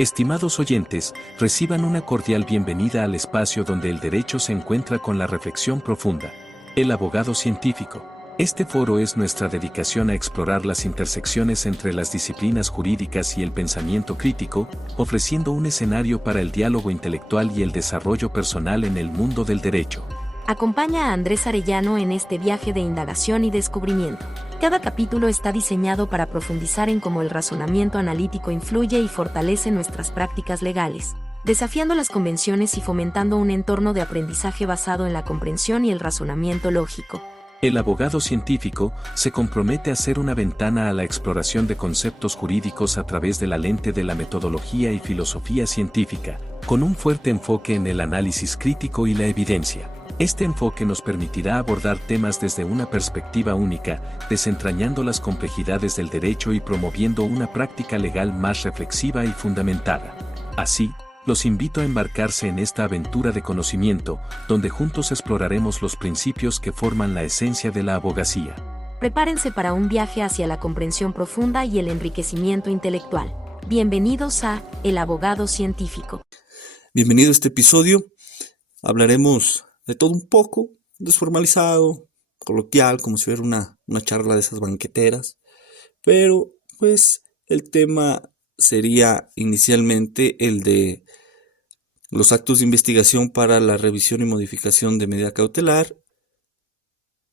Estimados oyentes, reciban una cordial bienvenida al espacio donde el derecho se encuentra con la reflexión profunda. El abogado científico. Este foro es nuestra dedicación a explorar las intersecciones entre las disciplinas jurídicas y el pensamiento crítico, ofreciendo un escenario para el diálogo intelectual y el desarrollo personal en el mundo del derecho. Acompaña a Andrés Arellano en este viaje de indagación y descubrimiento. Cada capítulo está diseñado para profundizar en cómo el razonamiento analítico influye y fortalece nuestras prácticas legales, desafiando las convenciones y fomentando un entorno de aprendizaje basado en la comprensión y el razonamiento lógico. El abogado científico se compromete a ser una ventana a la exploración de conceptos jurídicos a través de la lente de la metodología y filosofía científica, con un fuerte enfoque en el análisis crítico y la evidencia. Este enfoque nos permitirá abordar temas desde una perspectiva única, desentrañando las complejidades del derecho y promoviendo una práctica legal más reflexiva y fundamentada. Así, los invito a embarcarse en esta aventura de conocimiento, donde juntos exploraremos los principios que forman la esencia de la abogacía. Prepárense para un viaje hacia la comprensión profunda y el enriquecimiento intelectual. Bienvenidos a El Abogado Científico. Bienvenido a este episodio. Hablaremos de todo un poco, desformalizado, coloquial, como si fuera una charla de esas banqueteras. Pero, pues, el tema sería inicialmente el de los actos de investigación para la revisión y modificación de medida cautelar.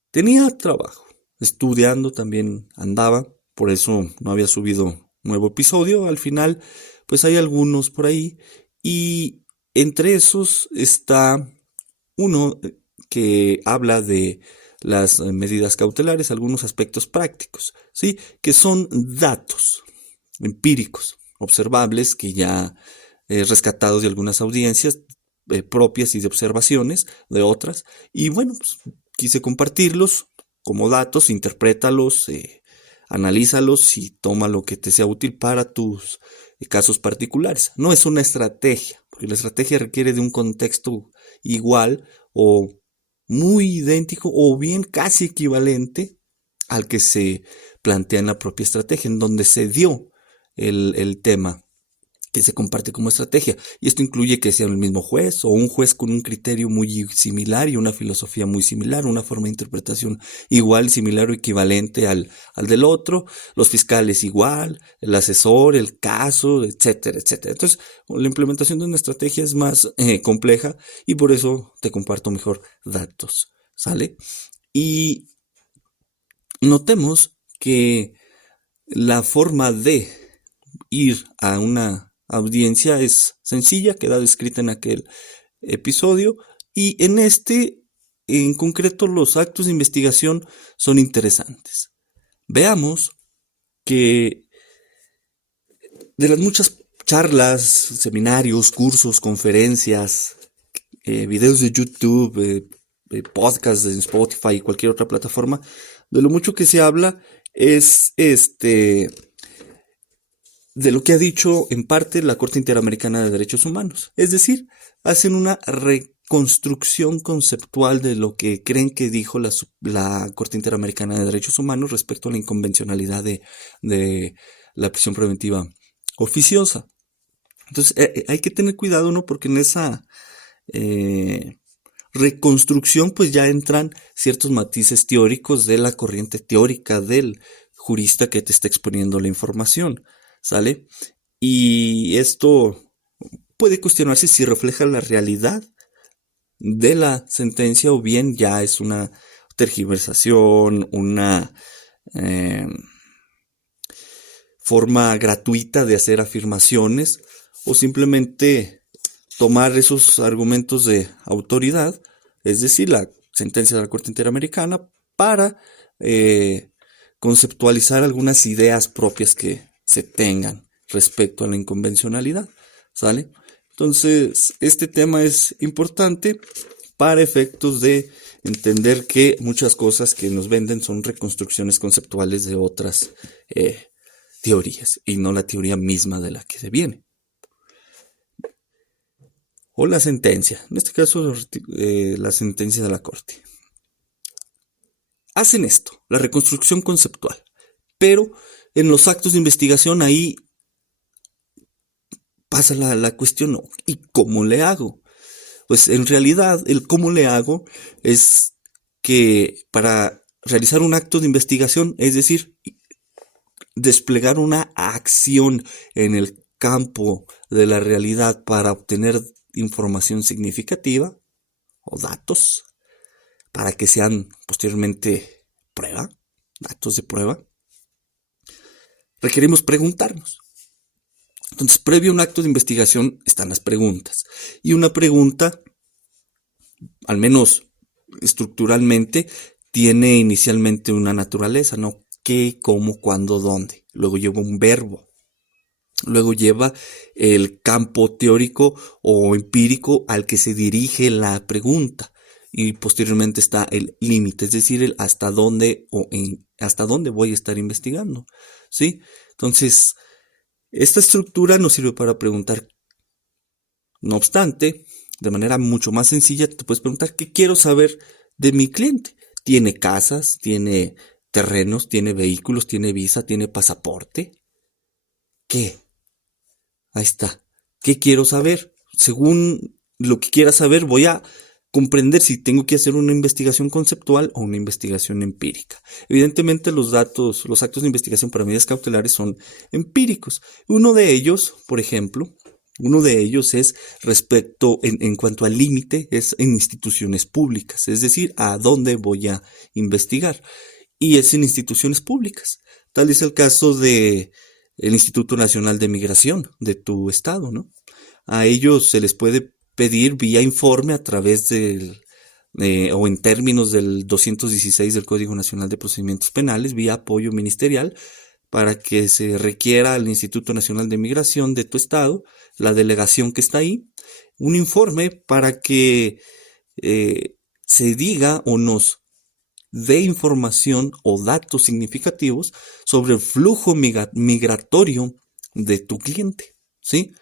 Tenía trabajo, estudiando también andaba, por eso no había subido nuevo episodio. Al final, pues hay algunos por ahí, y entre esos está uno que habla de las medidas cautelares, algunos aspectos prácticos, ¿sí? Que son datos empíricos, observables, que ya rescatados de algunas audiencias propias y de observaciones de otras. Y bueno, pues, quise compartirlos como datos, interprétalos, analízalos y toma lo que te sea útil para tus casos particulares. No es una estrategia, porque la estrategia requiere de un contexto igual o muy idéntico o bien casi equivalente al que se plantea en la propia estrategia, en donde se dio el tema que se comparte como estrategia. Y esto incluye que sea el mismo juez o un juez con un criterio muy similar y una filosofía muy similar, una forma de interpretación igual, similar o equivalente al del otro, los fiscales igual, el asesor, el caso, etcétera, etcétera. Entonces, la implementación de una estrategia es más compleja y por eso te comparto mejor datos, ¿sale? Y notemos que la forma de ir a una audiencia es sencilla, queda descrita en aquel episodio, y en este en concreto los actos de investigación son interesantes. Veamos que de las muchas charlas, seminarios, cursos, conferencias, videos de YouTube, podcasts en Spotify y cualquier otra plataforma, de lo mucho que se habla es de lo que ha dicho en parte la Corte Interamericana de Derechos Humanos. Es decir, hacen una reconstrucción conceptual de lo que creen que dijo la Corte Interamericana de Derechos Humanos respecto a la inconvencionalidad de la prisión preventiva oficiosa. Entonces, hay que tener cuidado, ¿no? Porque en esa reconstrucción pues ya entran ciertos matices teóricos de la corriente teórica del jurista que te está exponiendo la información, ¿sale? Y esto puede cuestionarse si refleja la realidad de la sentencia o bien ya es una tergiversación, una forma gratuita de hacer afirmaciones o simplemente tomar esos argumentos de autoridad, es decir, la sentencia de la Corte Interamericana, para conceptualizar algunas ideas propias que se tengan respecto a la inconvencionalidad, ¿sale? Entonces, este tema es importante para efectos de entender que muchas cosas que nos venden son reconstrucciones conceptuales de otras teorías y no la teoría misma de la que se viene. O la sentencia, en este caso la sentencia de la Corte. Hacen esto, la reconstrucción conceptual, pero en los actos de investigación ahí pasa la cuestión, ¿no? ¿Y cómo le hago? Pues en realidad el cómo le hago es que para realizar un acto de investigación, es decir, desplegar una acción en el campo de la realidad para obtener información significativa o datos para que sean posteriormente prueba, datos de prueba, requerimos preguntarnos. Entonces, previo a un acto de investigación están las preguntas. Y una pregunta, al menos estructuralmente, tiene inicialmente una naturaleza, ¿no? ¿Qué, cómo, cuándo, dónde? Luego lleva un verbo. Luego lleva el campo teórico o empírico al que se dirige la pregunta. Y posteriormente está el límite, es decir, el hasta dónde hasta dónde voy a estar investigando, ¿sí? Entonces, esta estructura nos sirve para preguntar. No obstante, de manera mucho más sencilla, te puedes preguntar ¿qué quiero saber de mi cliente? ¿Tiene casas? ¿Tiene terrenos? ¿Tiene vehículos? ¿Tiene visa? ¿Tiene pasaporte? ¿Qué? Ahí está. ¿Qué quiero saber? Según lo que quiera saber, voy a comprender si tengo que hacer una investigación conceptual o una investigación empírica. Evidentemente los actos de investigación para medidas cautelares son empíricos. Uno de ellos, por ejemplo, es respecto, en cuanto al límite, es en instituciones públicas, es decir, a dónde voy a investigar. Y es en instituciones públicas. Tal es el caso de el Instituto Nacional de Migración de tu estado, ¿no? A ellos se les puede pedir vía informe a través o en términos del 216 del Código Nacional de Procedimientos Penales, vía apoyo ministerial, para que se requiera al Instituto Nacional de Migración de tu estado, la delegación que está ahí, un informe para que se diga o nos dé información o datos significativos sobre el flujo migratorio de tu cliente, ¿sí?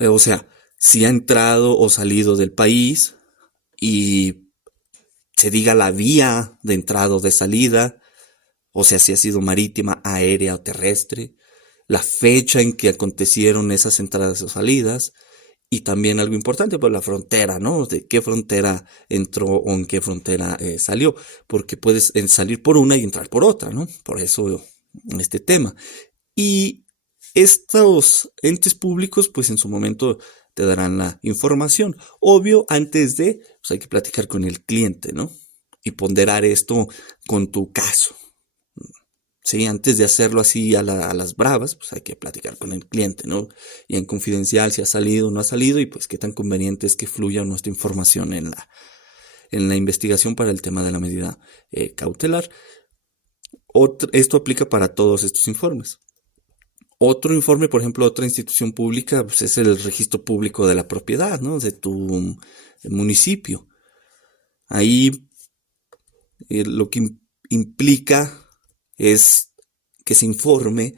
O sea, si ha entrado o salido del país y se diga la vía de entrada o de salida, o sea, si ha sido marítima, aérea o terrestre, la fecha en que acontecieron esas entradas o salidas, y también algo importante, pues la frontera, ¿no? De qué frontera entró o en qué frontera salió, porque puedes salir por una y entrar por otra, ¿no? Por eso este tema. Y estos entes públicos, pues en su momento te darán la información. Obvio, antes de, pues hay que platicar con el cliente, ¿no? Y ponderar esto con tu caso. Sí, antes de hacerlo así a las bravas, pues hay que platicar con el cliente, ¿no? Y en confidencial si ha salido o no ha salido y pues qué tan conveniente es que fluya nuestra información en la investigación para el tema de la medida cautelar. Esto aplica para todos estos informes. Otro informe, por ejemplo, otra institución pública, pues es el registro público de la propiedad, ¿no? De tu municipio. Ahí lo que implica es que se informe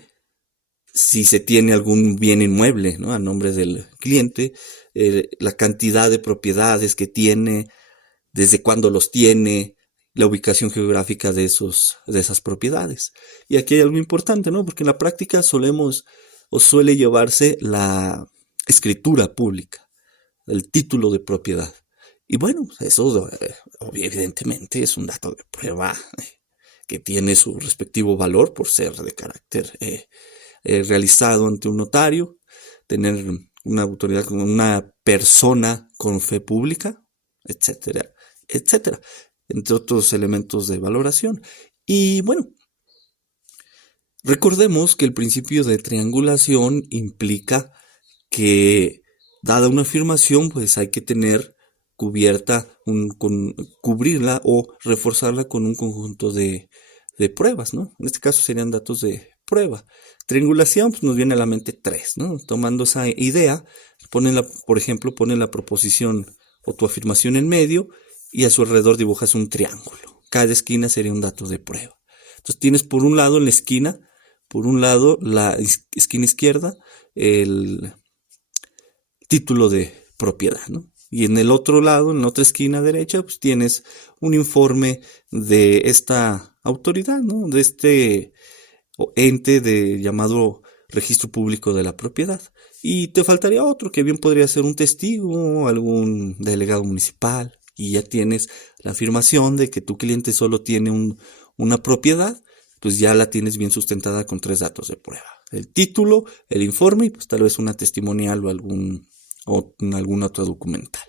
si se tiene algún bien inmueble, ¿no? A nombre del cliente, la cantidad de propiedades que tiene, desde cuándo los tiene, la ubicación geográfica de esas propiedades. Y aquí hay algo importante, ¿no? Porque en la práctica suele llevarse la escritura pública, el título de propiedad. Y bueno, eso evidentemente es un dato de prueba que tiene su respectivo valor por ser de carácter realizado ante un notario, tener una autoridad como una persona con fe pública, etcétera, etcétera, entre otros elementos de valoración. Y bueno, recordemos que el principio de triangulación implica que, dada una afirmación, pues hay que tener cubrirla o reforzarla con un conjunto de pruebas, ¿no? En este caso serían datos de prueba. Triangulación, pues nos viene a la mente 3, ¿no? Tomando esa idea, por ejemplo, ponen la proposición o tu afirmación en medio y a su alrededor dibujas un triángulo. Cada esquina sería un dato de prueba. Entonces tienes por un lado la esquina izquierda, el título de propiedad, ¿no? Y en el otro lado, en la otra esquina derecha, pues tienes un informe de esta autoridad, ¿no? De este ente llamado registro público de la propiedad. Y te faltaría otro, que bien podría ser un testigo, algún delegado municipal, y ya tienes la afirmación de que tu cliente solo tiene una propiedad, pues ya la tienes bien sustentada con 3 datos de prueba: el título, el informe y pues tal vez una testimonial o algún otro documental.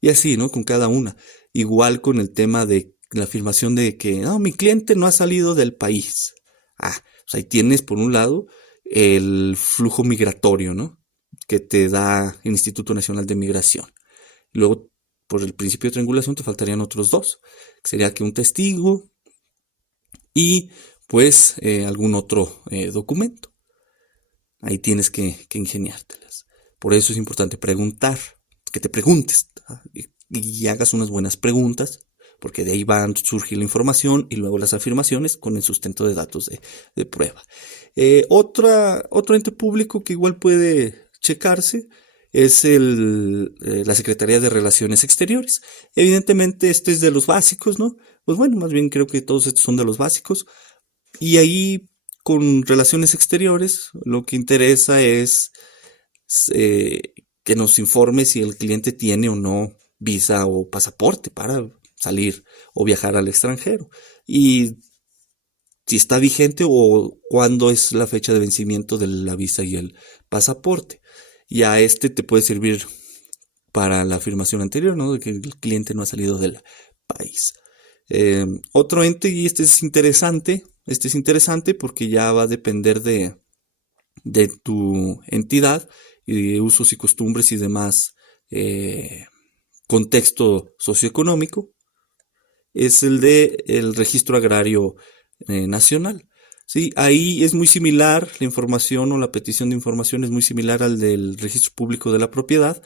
Y así, ¿no? Con cada una. Igual con el tema de la afirmación de que no, mi cliente no ha salido del país. Pues ahí tienes por un lado el flujo migratorio, ¿no? Que te da el Instituto Nacional de Migración. Luego, por el principio de triangulación, te faltarían otros 2. Que sería que un testigo y pues algún otro documento. Ahí tienes que ingeniártelas. Por eso es importante preguntar, que te preguntes y hagas unas buenas preguntas, porque de ahí va a surgir la información y luego las afirmaciones con el sustento de datos de prueba. Otro ente público que igual puede checarse es la Secretaría de Relaciones Exteriores. Evidentemente este es de los básicos, ¿no? Pues bueno, más bien creo que todos estos son de los básicos. Y ahí con Relaciones Exteriores lo que interesa es que nos informe si el cliente tiene o no visa o pasaporte para salir o viajar al extranjero. Y si está vigente o cuándo es la fecha de vencimiento de la visa y el pasaporte. Y a te puede servir para la afirmación anterior, ¿no? De que el cliente no ha salido del país. Otro ente, y este es interesante porque ya va a depender de tu entidad y de usos y costumbres y demás contexto socioeconómico, es el Registro Agrario Nacional. ¿Sí? Ahí es muy similar la información o la petición de información es muy similar al del Registro Público de la Propiedad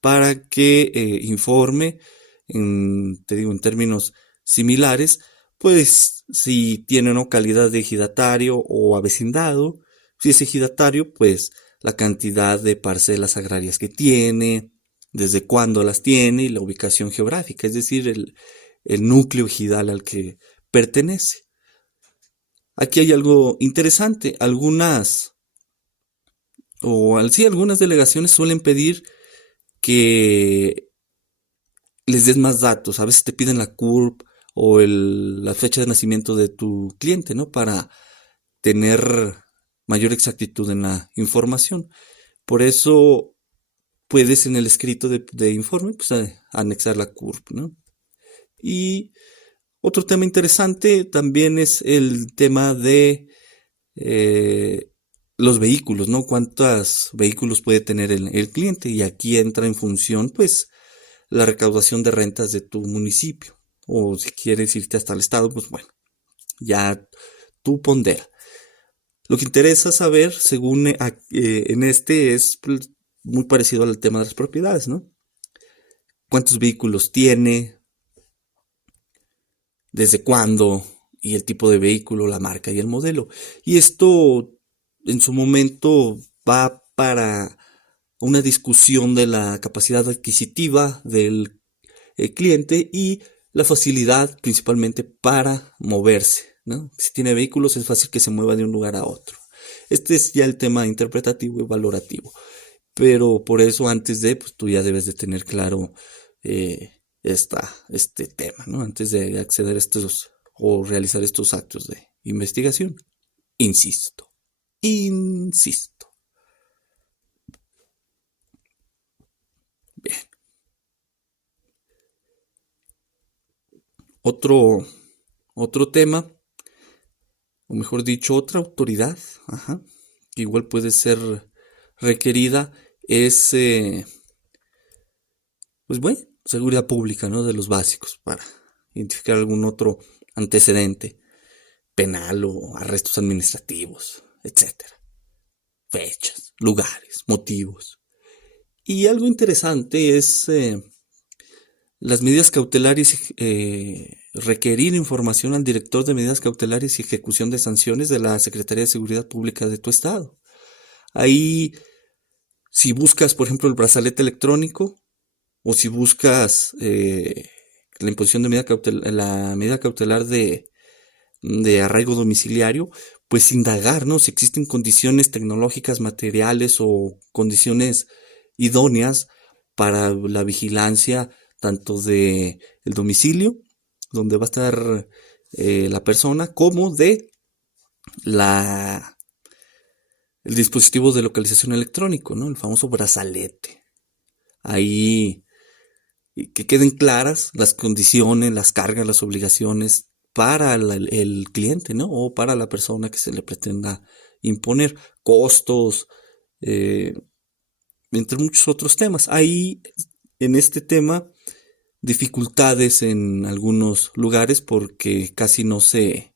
para que informe, en términos similares, pues si tiene una calidad de ejidatario o avecindado. Si es ejidatario, pues la cantidad de parcelas agrarias que tiene, desde cuándo las tiene y la ubicación geográfica, es decir, el núcleo ejidal al que pertenece. Aquí hay algo interesante. Algunas delegaciones suelen pedir que les des más datos. A veces te piden la CURP o la fecha de nacimiento de tu cliente, ¿no? Para tener mayor exactitud en la información. Por eso puedes en el escrito de informe pues, anexar la CURP, ¿no? Y otro tema interesante también es el tema de los vehículos, ¿no? ¿Cuántos vehículos puede tener el cliente? Y aquí entra en función, pues, la recaudación de rentas de tu municipio. O si quieres irte hasta el estado, pues bueno, ya tú pondera. Lo que interesa saber, según en es pues, muy parecido al tema de las propiedades, ¿no? ¿Cuántos vehículos tiene? ¿Desde cuándo? Y el tipo de vehículo, la marca y el modelo. Y esto en su momento va para una discusión de la capacidad adquisitiva del cliente y la facilidad principalmente para moverse, ¿no? Si tiene vehículos es fácil que se mueva de un lugar a otro. Este es ya el tema interpretativo y valorativo. Pero por eso antes pues tú ya debes de tener claro este tema, ¿no? Antes de acceder a estos o realizar estos actos de investigación. Insisto. Bien. Otro tema, o mejor dicho, otra autoridad, que igual puede ser requerida, es, pues bueno, seguridad pública, ¿no? De los básicos, para identificar algún otro antecedente penal o arrestos administrativos, etcétera. Fechas, lugares, motivos. Y algo interesante es las medidas cautelares, requerir información al director de medidas cautelares y ejecución de sanciones de la Secretaría de Seguridad Pública de tu estado. Ahí, si buscas, por ejemplo, el brazalete electrónico, o si buscas la imposición de la medida cautelar de de arraigo domiciliario, pues indagar, ¿no? Si existen condiciones tecnológicas, materiales o condiciones idóneas para la vigilancia tanto de el domicilio, donde va a estar la persona, como de el dispositivo de localización electrónico, ¿no? El famoso brazalete. Ahí que queden claras las condiciones, las cargas, las obligaciones para el cliente, ¿no? O para la persona que se le pretenda imponer, costos, entre muchos otros temas. Ahí, en este tema, dificultades en algunos lugares porque casi no se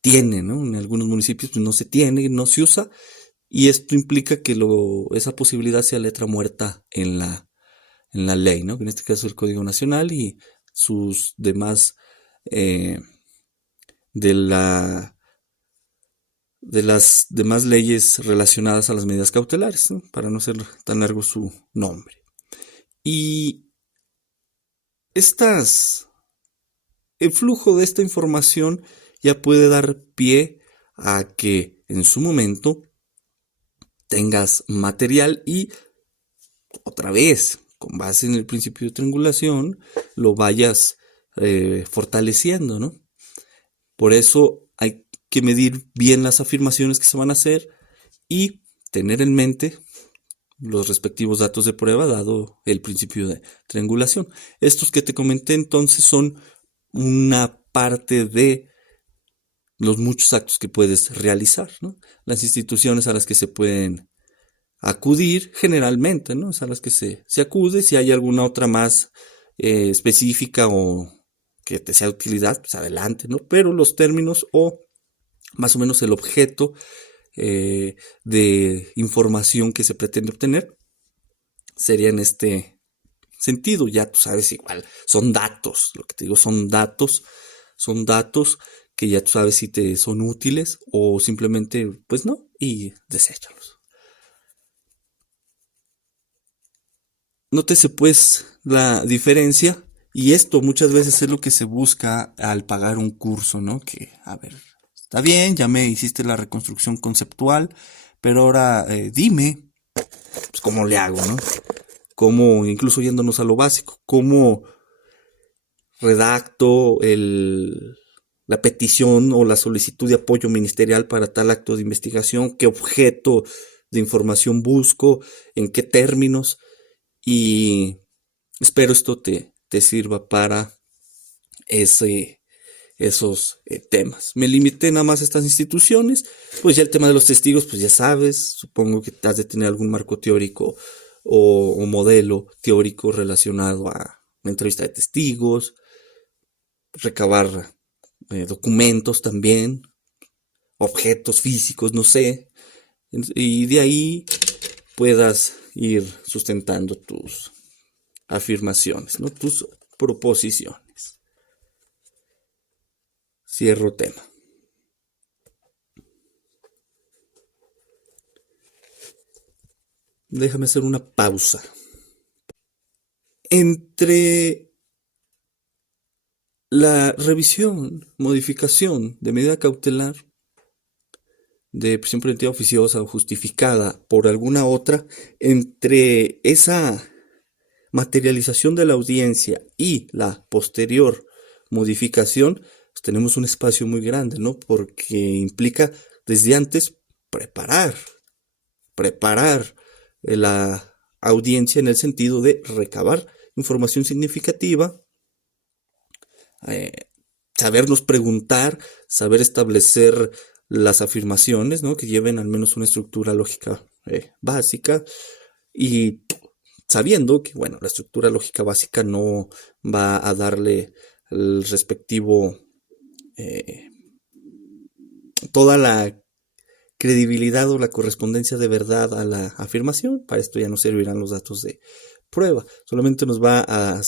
tiene, ¿no? En algunos municipios pues, no se tiene, no se usa, y esto implica que esa posibilidad sea letra muerta en la ley, ¿no? En este caso el Código Nacional y sus demás de las demás leyes relacionadas a las medidas cautelares, ¿no? Para no ser tan largo su nombre. Y el flujo de esta información ya puede dar pie a que en su momento tengas material y otra vez, con base en el principio de triangulación, lo vayas fortaleciendo, ¿no? Por eso hay que medir bien las afirmaciones que se van a hacer y tener en mente los respectivos datos de prueba dado el principio de triangulación. Estos que te comenté entonces son una parte de los muchos actos que puedes realizar, ¿no? Las instituciones a las que se pueden acudir generalmente, ¿no? Es a las que se acude. Si hay alguna otra más específica o que te sea de utilidad, pues adelante, ¿no? Pero los términos o más o menos el objeto de información que se pretende obtener sería en este sentido. Ya tú sabes, igual, son datos, lo que te digo son datos que ya tú sabes si te son útiles o simplemente, pues no, y deséchalos. Nótese pues la diferencia, y esto muchas veces es lo que se busca al pagar un curso, ¿no? Que, a ver, está bien, ya me hiciste la reconstrucción conceptual, pero ahora dime, pues, ¿cómo le hago, no? Cómo, incluso yéndonos a lo básico, cómo redacto la petición o la solicitud de apoyo ministerial para tal acto de investigación, qué objeto de información busco, en qué términos, y espero esto te sirva para esos temas. Me limité nada más a estas instituciones, pues ya el tema de los testigos, pues ya sabes, supongo que has de tener algún marco teórico o modelo teórico relacionado a una entrevista de testigos, recabar documentos también, objetos físicos, no sé, y de ahí puedas ir sustentando tus afirmaciones, ¿no? Tus proposiciones. Cierro tema. Déjame hacer una pausa. Entre la revisión, modificación de medida cautelar de prisión preventiva oficiosa o justificada por alguna otra, entre esa materialización de la audiencia y la posterior modificación, pues tenemos un espacio muy grande, ¿no? Porque implica desde antes preparar la audiencia en el sentido de recabar información significativa, sabernos preguntar, saber establecer las afirmaciones, ¿no? Que lleven al menos una estructura lógica básica, y sabiendo que, bueno, la estructura lógica básica no va a darle el respectivo toda la credibilidad o la correspondencia de verdad a la afirmación. Para esto ya no servirán los datos de prueba, solamente nos va a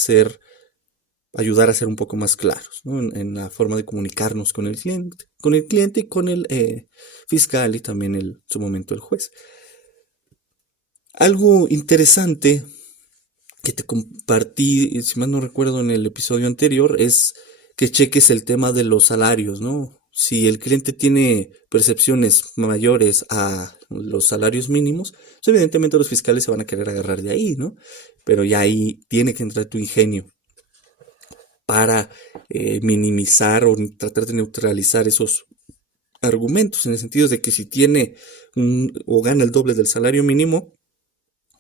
ayudar a ser un poco más claros, ¿no? en la forma de comunicarnos con el cliente y con el fiscal y también en su momento el juez. Algo interesante que te compartí, si mal no recuerdo, en el episodio anterior, es que cheques el tema de los salarios, ¿no? Si el cliente tiene percepciones mayores a los salarios mínimos, pues evidentemente los fiscales se van a querer agarrar de ahí, ¿no? Pero ya ahí tiene que entrar tu ingenio para minimizar o tratar de neutralizar esos argumentos, en el sentido de que si tiene o gana el doble del salario mínimo,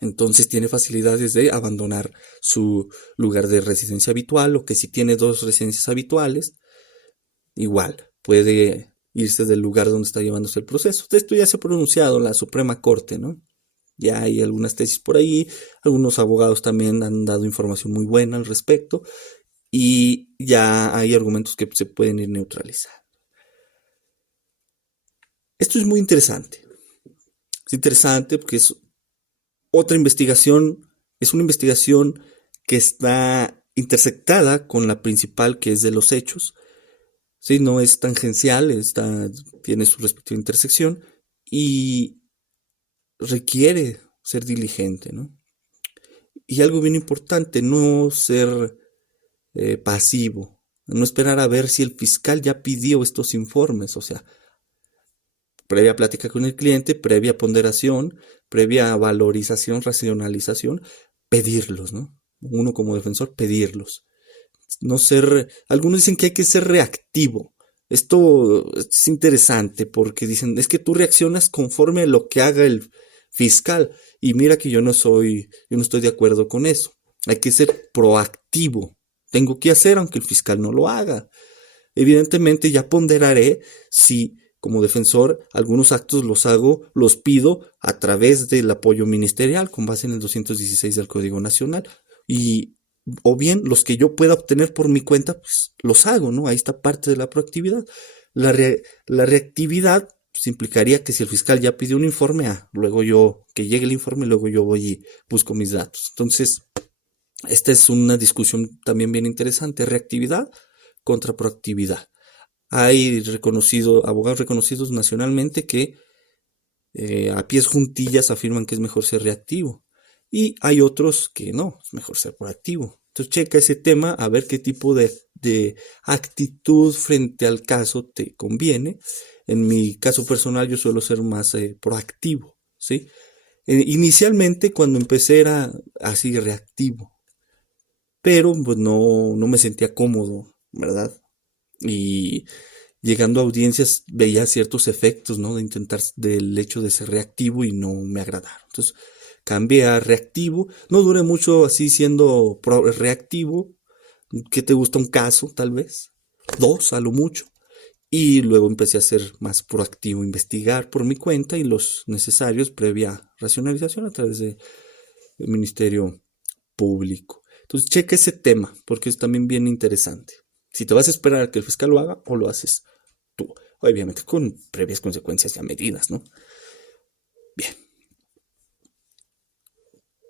entonces tiene facilidades de abandonar su lugar de residencia habitual, o que si tiene 2 residencias habituales, igual puede irse del lugar donde está llevándose el proceso. De esto ya se ha pronunciado la Suprema Corte, ¿no? Ya hay algunas tesis por ahí, algunos abogados también han dado información muy buena al respecto, y ya hay argumentos que se pueden ir neutralizando. Esto es muy interesante. Es interesante porque es otra investigación, es una investigación que está intersectada con la principal, que es de los hechos. Sí, no es tangencial, tiene su respectiva intersección y requiere ser diligente, ¿no? Y algo bien importante, no ser pasivo, no esperar a ver si el fiscal ya pidió estos informes, o sea, previa plática con el cliente, previa ponderación, previa valorización, racionalización, pedirlos, ¿no? Uno como defensor, pedirlos. No ser, algunos dicen que hay que ser reactivo. Esto es interesante porque dicen, es que tú reaccionas conforme a lo que haga el fiscal. Y mira que yo no estoy de acuerdo con eso. Hay que ser proactivo. Tengo que hacer aunque el fiscal no lo haga. Evidentemente ya ponderaré si como defensor algunos actos los pido a través del apoyo ministerial con base en el 216 del Código Nacional, o bien los que yo pueda obtener por mi cuenta, pues los hago, ¿no? Ahí está parte de la proactividad. La reactividad pues implicaría que si el fiscal ya pidió un informe, luego que llegue el informe, luego yo voy y busco mis datos. Entonces, esta es una discusión también bien interesante, reactividad contra proactividad. Hay abogados reconocidos nacionalmente que a pies juntillas afirman que es mejor ser reactivo. Y hay otros que no, es mejor ser proactivo. Entonces checa ese tema a ver qué tipo de actitud frente al caso te conviene. En mi caso personal yo suelo ser más proactivo, ¿sí? Inicialmente cuando empecé era así reactivo, pero pues no me sentía cómodo, ¿verdad? Y llegando a audiencias veía ciertos efectos, ¿no? Del hecho de ser reactivo y no me agradaron. Entonces cambié a reactivo. No duré mucho así siendo reactivo. ¿Qué te gusta? Un caso, tal vez. 2 a lo mucho. Y luego empecé a ser más proactivo, investigar por mi cuenta y los necesarios previa racionalización a través del Ministerio Público. Entonces checa ese tema porque es también bien interesante. Si te vas a esperar a que el fiscal lo haga o lo haces tú. Obviamente con previas consecuencias ya medidas, ¿no? Bien.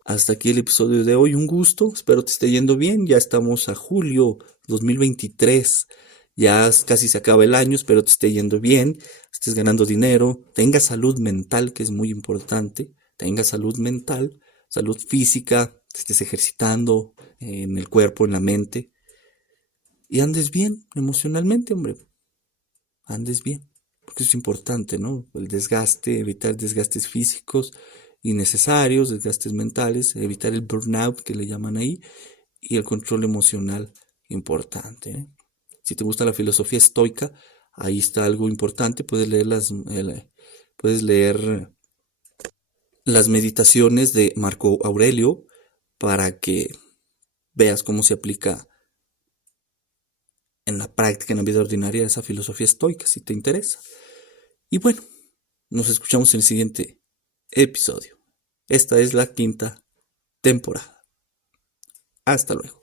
Hasta aquí el episodio de hoy. Un gusto. Espero te esté yendo bien. Ya estamos a julio 2023. Ya casi se acaba el año. Espero te esté yendo bien. Estés ganando dinero. Tenga salud mental, que es muy importante. Tenga salud mental, salud física. Te estés ejercitando en el cuerpo, en la mente. Y andes bien emocionalmente, hombre. Andes bien. Porque es importante, ¿no? El desgaste, evitar desgastes físicos innecesarios, desgastes mentales, evitar el burnout que le llaman ahí, y el control emocional importante, ¿eh? Si te gusta la filosofía estoica, ahí está algo importante. Puedes leer las meditaciones de Marco Aurelio para que veas cómo se aplica en la práctica, en la vida ordinaria, esa filosofía estoica, si te interesa. Y bueno, nos escuchamos en el siguiente episodio. Esta es la 5ª temporada. Hasta luego.